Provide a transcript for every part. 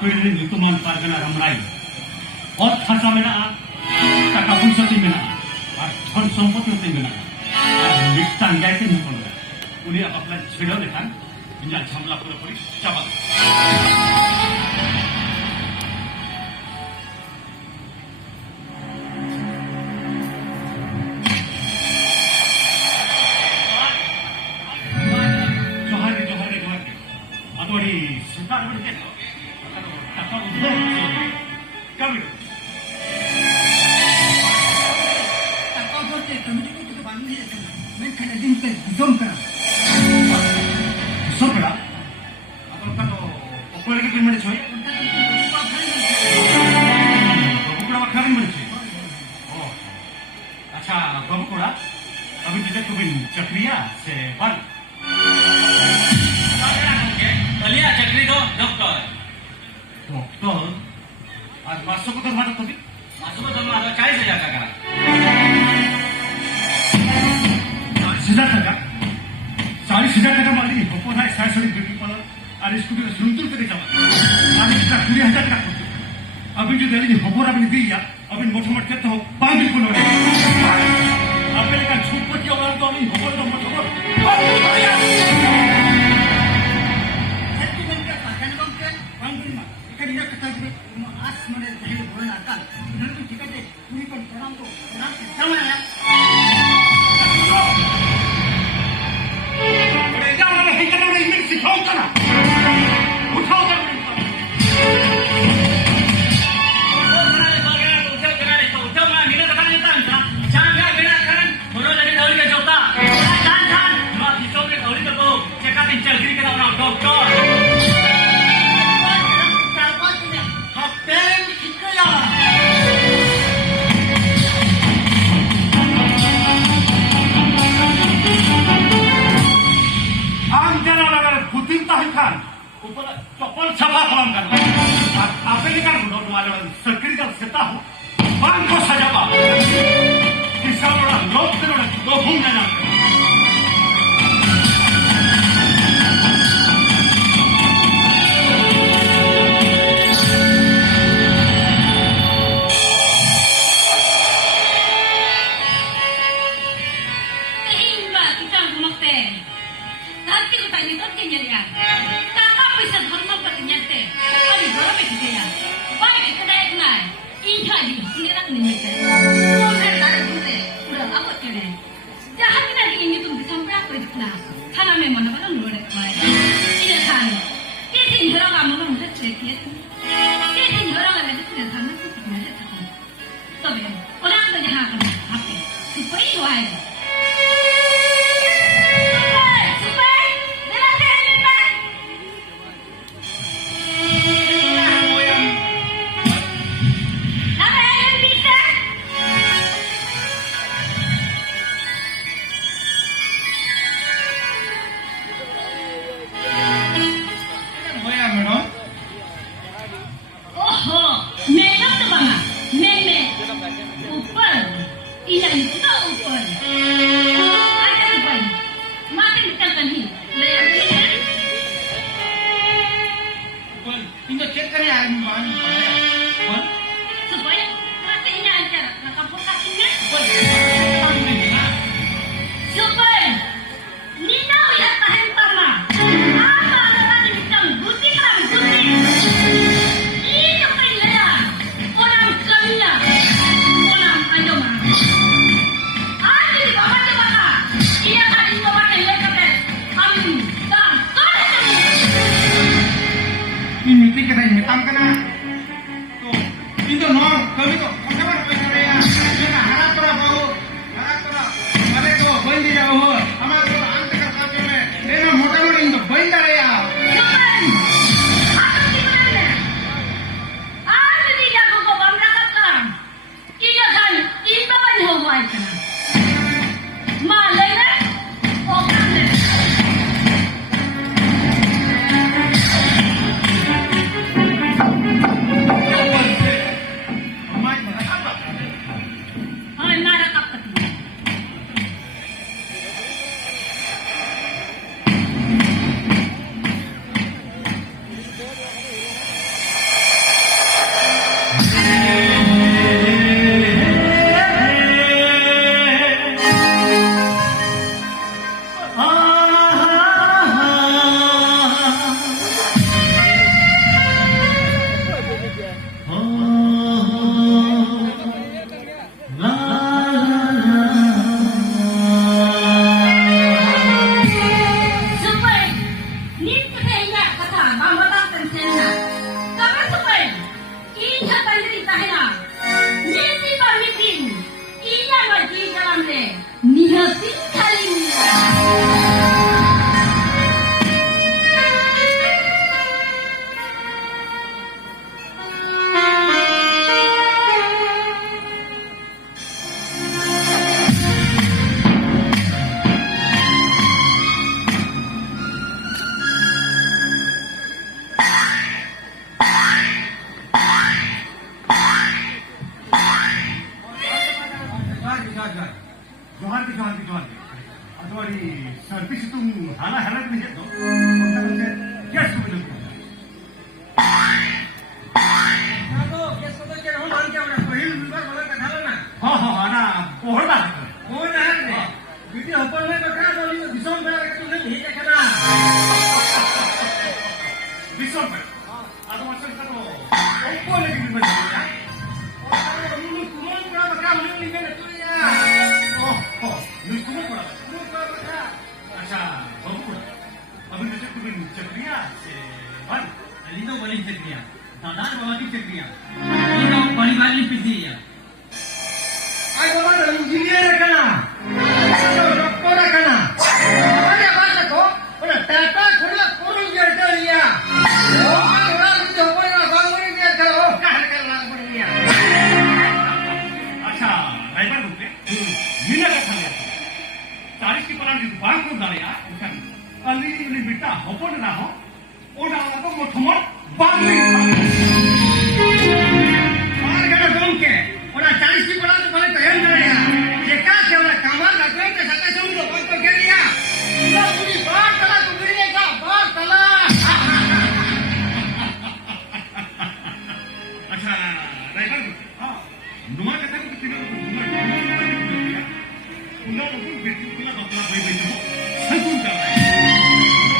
पीढ़ी ᱧᱩᱛᱩᱢᱟᱱ ᱯᱟᱨᱜᱟᱱᱟ ᱨᱟᱢᱲᱟᱭ ᱚᱛ ᱦᱟᱥᱟ ᱢᱮᱱᱟᱜᱼᱟ, ᱴᱟᱠᱟ ᱯᱚᱭᱥᱟ ᱛᱤᱧ ᱢᱮᱱᱟᱜᱼᱟ ᱟᱨ ᱫᱷᱚᱱ ᱥᱚᱢᱯᱚᱛᱛᱤ ᱛᱤᱧ ᱢᱮᱱᱟᱜᱼᱟ ᱟᱨ ᱢᱤᱫᱴᱟᱝ ᱡᱟᱭ ᱛᱤᱧ ᱦᱚᱯᱚᱱ ᱮᱫᱟ ᱩᱱᱤᱭᱟᱜ ᱵᱟᱯᱞᱟ ᱪᱷᱤᱰᱟᱹᱣ ᱞᱮᱠᱷᱟᱱ ᱤᱧᱟᱹᱜ ঝামেলা পুরোপুরি চাবাᱜᱼᱟ। Sebentar, tak tahu kami tak tahu tu kami itu bangun dia sana. Mereka ada di zoom kena. Zoom kena? Apa kata? Apa lagi pun mana cuy? Gopura bakharin mana cuy? Oh, अच्छा गopura, अभी किधर तुम चक्रिया से बल? बलिया चक्री दो doctor doctor आज मासों को तो मारो तो भी मासों को तो मारो 40,000 का 40,000 टका 40,000 टका मार दी होपो ना साइड साइड ब्यूटी पार्लर और इसको भी सुनतुर करे जावा और इसका 20,000 टका अभी जो दिल्ली होपो आपने दिया अभी मोटे मोटे तो 5 बिल्कुल हो आपने का छुपती और तो नहीं होपो तो मोटे मोटे Kerja kata juga, as mana jadi bulan akan. Nanti jika deh, ini pun orang tu, orang sama ya. Kerja mana hingga mana ini siapa kana? Uthao kana. चप्पल छपा कलम कर आपे निकाल गुडो तुम्हारे सरकारी का सेता हो बांग को सजावा किसा बड़ा लोग के बड़ा दो घूम जाना जोहार के अदवारी सर्दी से तुम हाला हाला नहीं है तो क्या सुविधा तो केस को तो हम मान के हमरा पहिल विवाह वाला कथा ना हाँ ना ओहड़ा हो ना रे दीदी ऊपर में बकरा बोली तो दिसों बड़ा के तुमने नहीं देखा ना विश्व में आदवासी का तो ऊपर लेकिन बन गया और तुम बड़ा बकरा बोली नहीं के तू यार ओह निकुम पड़ा अच्छा बहुत अभी मुझे कुछ चक्रिया से बन Alito balik cekria. Dadar bawa di cekria. Ini balik balik pisi ya. ay bola na engineer ka na doktor ka na apa bahasa ko wala tata khula kurung jer dia orang itu apa na banguri dia karo kahal lang dia अच्छा driver रुके मीना का खाने 40 की परांठी बांग को डालिया उठन अली ने बेटा हपन ना हो ओडा तो मोठमोट बांग नहीं मार गया गम के ओरा 40 की पड़ा तो भले तहन ना या ये का के ओरा कामर लगे के सता समुद्र बात को के लिया पूरा पूरी बात तला तू गिरने का बात तला अच्छा ड्राइवर हां नुमा का था कि तीनों नुमा उन्होंने लोगों बेटी को अपना भाई बेटी संकुल कर रहा है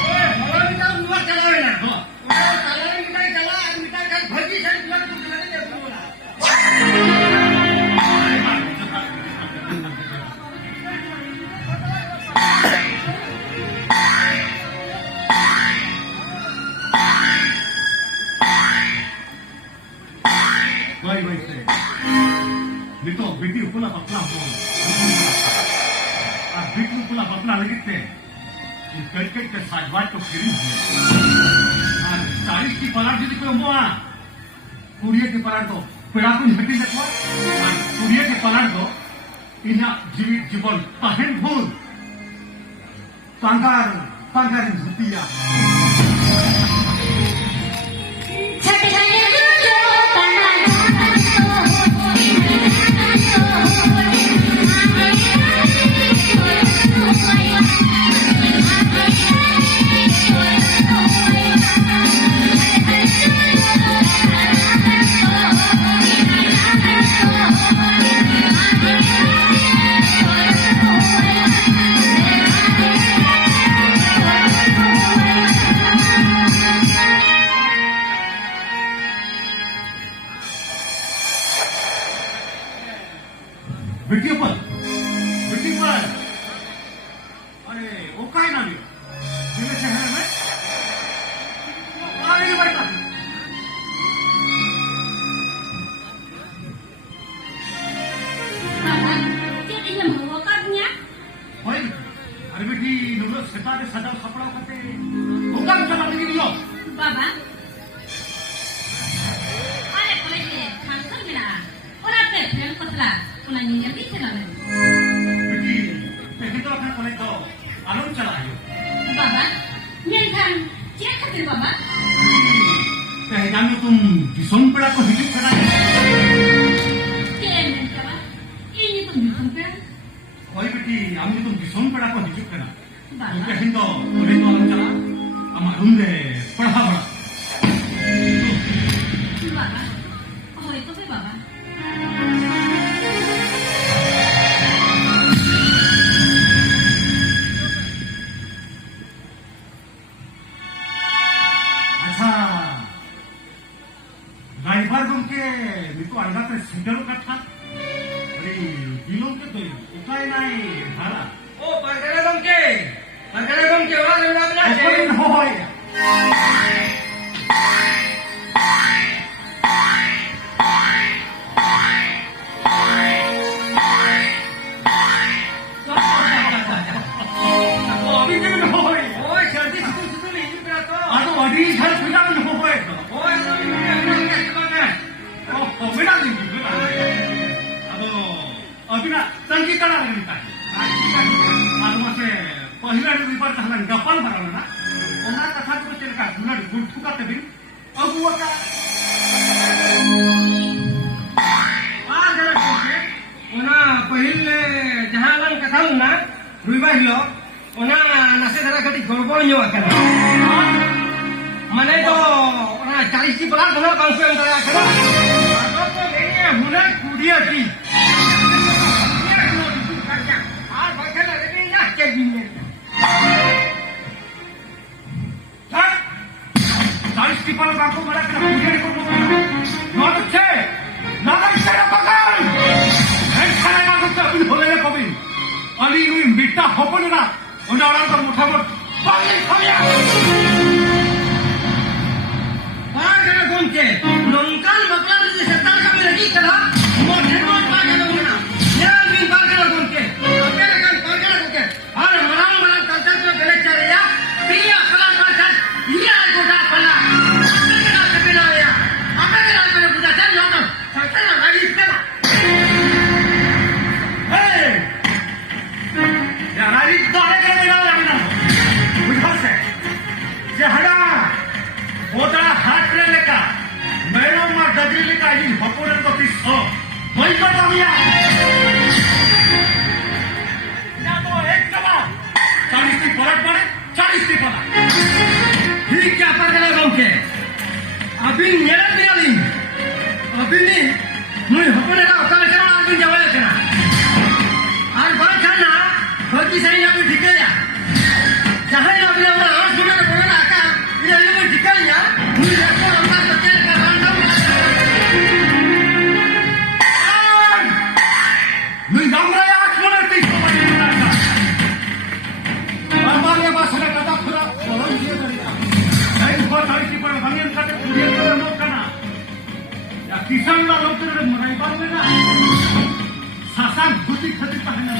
ओए भगवान का नुआ चलावे ना ओरा चलावे मिठाई चला आज मिठाई का भजी से तुला तू चला दे बोला भाई से मैं तो बेटी को ना अपना हो आ बेटी को ना अपना लगते ये करके के साजवाज तो फिरी आ 40 की पराठ जी को मोआ कुड़िए की पराठ तो पेड़ा को झटकी देखो आ कुड़िए की पराठ तो इना जीवन तहन भूल कांगार झुतिया बेटी पर अरे वो काय ना लियो जिले शहर में आगे बढ़ता भाई अरे बेटी नुलो सेता दे सदा कपड़ा करते हुकम चला लगी लियो बाबा अरे कोई के खानसन गिना और आपके फ्रेंड पतला उन्हें नीचे भी चला बेटी पहले तो अपना कॉलेज तो आलम चला आयो बाबा मेरे खान क्या खातिर बाबा पहले में तुम किसों पड़ा को हिजू करा क्या नहीं बाबा ini tuh bisa kan भाई बेटी हम तुम किसों पड़ा को हिजू करा बाबा पहले तो कॉलेज तो आलम चला हम रूम दे पढ़ा बड़ा बाबा oh itu sih बाबा अच्छा ड्राइवर रूम के मेरे को अलग से सीटर का था अरे दिलों के तो उठाए नहीं भाड़ा ओ परगरे गम के ओरा लेना बला कोई न होय अभी के न होय ओए सर्दी से नहीं निकला तो आतो अभी घर खुला न होय ओए ओ बिना दिन अब अभी ना संगीत करा लगता है आज से पहला रिपर कहला गपल भरल ना ओना कथा को चल का दुलड़ गुठू का तबिन अब वो का आ गए ओना pahil jahan lang kasama na, ruiba hilo, ona nasi dara kati gordon nyo akan. Mana itu, ona 40 pelan benar bangsa yang dara akan. Aku tu ini hunai kudia di. Dia tu itu kerja. Ah, bangsa dara ini nak kerja. Hah? 40 kepala bangku malah kena kudia di kota. Mau cek? Naga saya pakai. Sekarang aku tak boleh boleh kami. Ali ini minta apa ni nak? Orang-orang tu mudah-mudah balik kalian. Pakai gonce, nongkal bakal di setar kami lagi kena. Mau hebat pakai gonce. Yang min pakai gonce. Apa yang pakai gonce? Ada marang-marang kantor tu kena cari ya. Dia kalah kantor. Ia itu dah kalah. Apa yang nak kena ya? Apa yang nak kena buat cari orang? Kantor lagi kena. Hei! Ya, hari tu ada kena dengar lagi nak. Bukan se. Sehada. Oda hat leka. Merong mar dagri leka ini hoporan ko piso. Boy ko kamiya. Ya to ek kama. 40 की पलट पड़े 40 की पलट. Ini क्या pakai gonce? Abi nyelat ni alim. Abi ni, mui hopone ka kalau cakap abi jawab kena. Ar baca na, bagi saya abi dikaya. Jangan abi na orang harus benar benar akan. Bila abi dikaya, mui lekor orang terkena kerana. Ni namra ya asmana piso bagi mereka. Barbarnya bahasa kata pura orang dia mereka. Saya buat 40 की पलट bangun kata kudia kata mau kana. Ya kisan lah lokter merai baru na. Sasan putih putih pahanan.